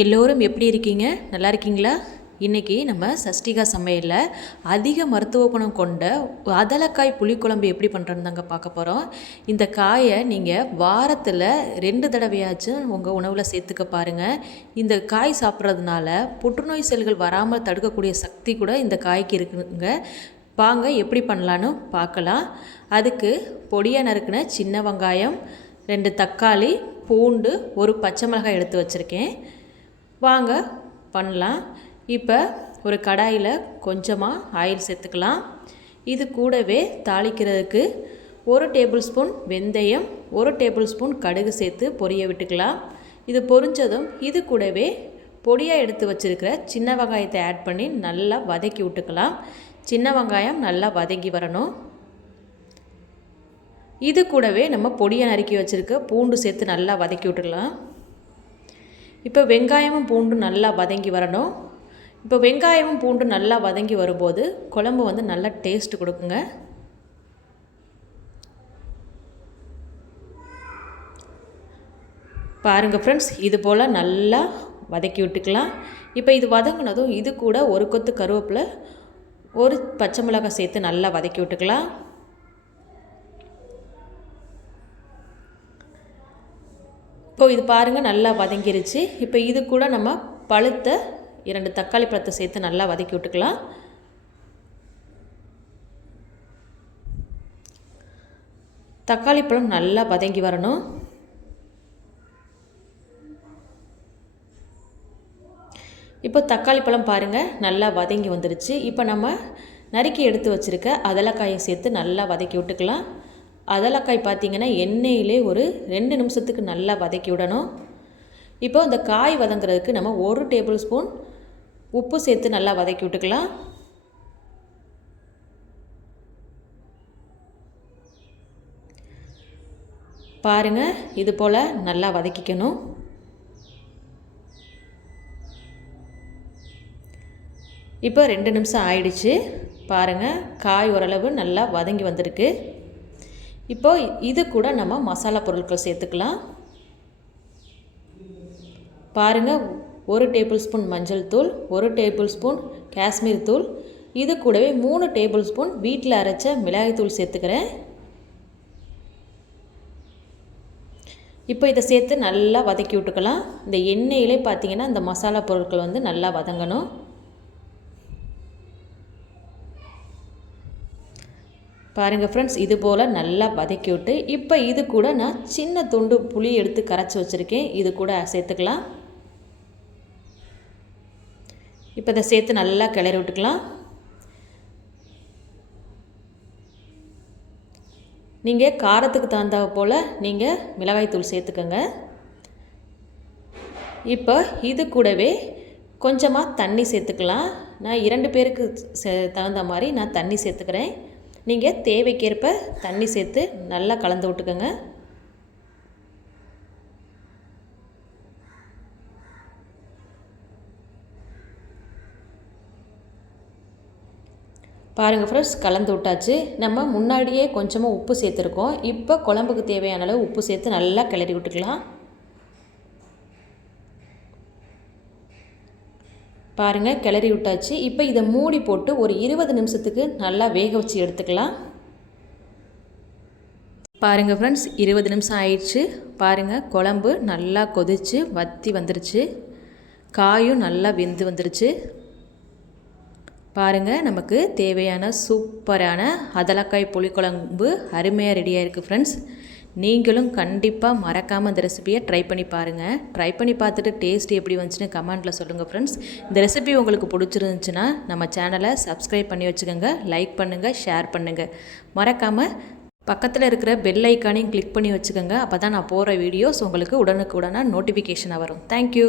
எல்லோரும் எப்படி இருக்கீங்க? நல்லா இருக்கீங்களா? இன்றைக்கி நம்ம சஷ்டிகா சமையலில் அதிக மருத்துவ குணம் கொண்ட அதலக்காய் புளிக்குழம்பு எப்படி பண்ணுறதுன்னு தாங்க பார்க்க போகிறோம் இந்த காயை நீங்கள் வாரத்தில் ரெண்டு தடவையாச்சும் உங்கள் உணவில் சேர்த்துக்க பாருங்கள் இந்த காய் சாப்பிட்றதுனால புற்றுநோய் செல்கள் வராமல் தடுக்கக்கூடிய சக்தி கூட இந்த காய்க்கு இருக்குங்க. வாங்க எப்படி பண்ணலான்னு பார்க்கலாம். அதுக்கு பொடியாக நறுக்கின சின்ன வெங்காயம் ரெண்டு தக்காளி பூண்டு ஒரு பச்சை மிளகாய் எடுத்து வச்சுருக்கேன். வாங்க பண்ணலாம். இப்போ ஒரு கடாயில் கொஞ்சமாக ஆயில் சேர்த்துக்கலாம். இது கூடவே தாளிக்கிறதுக்கு ஒரு டேபிள் ஸ்பூன் வெந்தயம் ஒரு டேபிள் ஸ்பூன் கடுகு சேர்த்து பொரிய விட்டுக்கலாம். இது பொரிஞ்சதும் இது கூடவே பொடியாக எடுத்து வச்சுருக்கிற சின்ன வெங்காயத்தை ஆட் பண்ணி நல்லா வதக்கி விட்டுக்கலாம். சின்ன வெங்காயம் நல்லா வதங்கி வரணும். இது கூடவே நம்ம பொடியை நறுக்கி வச்சுருக்க பூண்டு சேர்த்து நல்லா வதக்கி விட்டுக்கலாம். இப்போ வெங்காயமும் பூண்டும் நல்லா வதங்கி வரணும். இப்போ வெங்காயமும் பூண்டும் நல்லா வதங்கி வரும்போது குழம்பு வந்து நல்லா டேஸ்ட் கொடுக்குங்க. பாருங்கள் ஃப்ரெண்ட்ஸ் இது போல் நல்லா வதக்கி விட்டுக்கலாம். இப்போ இது வதங்கினதும் இது கூட ஒரு கொத்து கருவேப்பிலை ஒரு பச்சை மிளகாய் சேர்த்து நல்லா வதக்கி விட்டுக்கலாம். இப்போ இது பாருங்கள் நல்லா வதங்கிருச்சு. இப்போ இது கூட நம்ம பழுத்த இரண்டு தக்காளி பழத்தை சேர்த்து நல்லா வதக்கி விட்டுக்கலாம். தக்காளி பழம் நல்லா வதங்கி வரணும். இப்போ தக்காளி பழம் பாருங்கள் நல்லா வதங்கி வந்துருச்சு. இப்போ நம்ம நறுக்கி எடுத்து வச்சுருக்க அதலக்காயை சேர்த்து நல்லா வதக்கி விட்டுக்கலாம். அதலக்காய் பார்த்திங்கன்னா எண்ணெயிலே ஒரு ரெண்டு நிமிஷத்துக்கு நல்லா வதக்கி விடணும். இப்போ இந்த காய் வதங்குறதுக்கு நம்ம ஒரு டேபிள் ஸ்பூன் உப்பு சேர்த்து நல்லா வதக்கி விட்டுக்கலாம். பாருங்கள் இது போல் நல்லா வதக்கிக்கணும். இப்போ ரெண்டு நிமிஷம் ஆயிடுச்சு. பாருங்கள் காய் ஓரளவு நல்லா வதங்கி வந்திருக்கு. இப்போ இது கூட நம்ம மசாலா பொருட்கள் சேர்த்துக்கலாம். பாருங்கள் ஒரு டேபிள் ஸ்பூன் மஞ்சள் தூள் ஒரு டேபிள் ஸ்பூன் காஷ்மீர் தூள். இது கூடவே மூணு டேபிள் ஸ்பூன் வீட்டில் அரைச்ச மிளகாய்த்தூள் சேர்த்துக்கிறேன். இப்போ இதை சேர்த்து நல்லா வதக்கி விட்டுக்கலாம். இந்த எண்ணெயிலே பார்த்தீங்கன்னா இந்த மசாலா பொருட்கள் வந்து நல்லா வதங்கணும். பாருங்கள் ஃப்ரெண்ட்ஸ் இது போல் நல்லா வதக்கி விட்டு இப்போ இது கூட நான் சின்ன துண்டு புளி எடுத்து கரைச்சி வச்சுருக்கேன். இது கூட சேர்த்துக்கலாம். இப்போ இதை சேர்த்து நல்லா கிளறி விட்டுக்கலாம். நீங்கள் காரத்துக்கு தகுந்தா போல் நீங்கள் மிளகாய்த்தூள் சேர்த்துக்கோங்க. இப்போ இது கூடவே கொஞ்சமாக தண்ணி சேர்த்துக்கலாம். நான் இரண்டு பேருக்கு தகுந்த மாதிரி நான் தண்ணி சேர்த்துக்கிறேன். நீங்கள் தேவைக்கேற்ப தண்ணி சேர்த்து நல்லா கலந்து விட்டுக்கோங்க. பாருங்கள் ஃப்ரெண்ட்ஸ் கலந்து விட்டாச்சு. நம்ம முன்னாடியே கொஞ்சமாக உப்பு சேர்த்துருக்கோம். இப்போ குழம்புக்கு தேவையான அளவு உப்பு சேர்த்து நல்லா கிளறி விட்டுக்கலாம். பாருங்கள் கிளறி விட்டாச்சு. இப்போ இதை மூடி போட்டு ஒரு இருபது நிமிஷத்துக்கு நல்லா வேக வச்சு எடுத்துக்கலாம். பாருங்கள் ஃப்ரெண்ட்ஸ் இருபது நிமிஷம் ஆயிடுச்சு. பாருங்கள் குழம்பு நல்லா கொதித்து வத்தி வந்துருச்சு. காயும் நல்லா வெந்து வந்துருச்சு. பாருங்கள் நமக்கு தேவையான சூப்பரான அதலக்காய் புளிக்குழம்பு அருமையாக ரெடியாக இருக்குது ஃப்ரெண்ட்ஸ் நீங்களும் கண்டிப்பாக மறக்காமல் இந்த ரெசிபியை ட்ரை பண்ணி பாருங்கள் ட்ரை பண்ணி பார்த்துட்டு டேஸ்ட் எப்படி வந்துச்சுன்னு கமெண்ட்டில் சொல்லுங்கள் ஃப்ரெண்ட்ஸ் இந்த ரெசிபி உங்களுக்கு பிடிச்சிருந்துச்சுன்னா நம்ம சேனலை சப்ஸ்கிரைப் பண்ணி வச்சுக்கோங்க. லைக் பண்ணுங்கள் ஷேர் பண்ணுங்கள் மறக்காமல் பக்கத்தில் இருக்கிற பெல் ஐக்கானையும் கிளிக் பண்ணி வச்சுக்கோங்க. அப்போ தான் நான் போகிற வீடியோஸ் உங்களுக்கு உடனுக்கு உடனே நோட்டிஃபிகேஷனாக வரும் தேங்க்யூ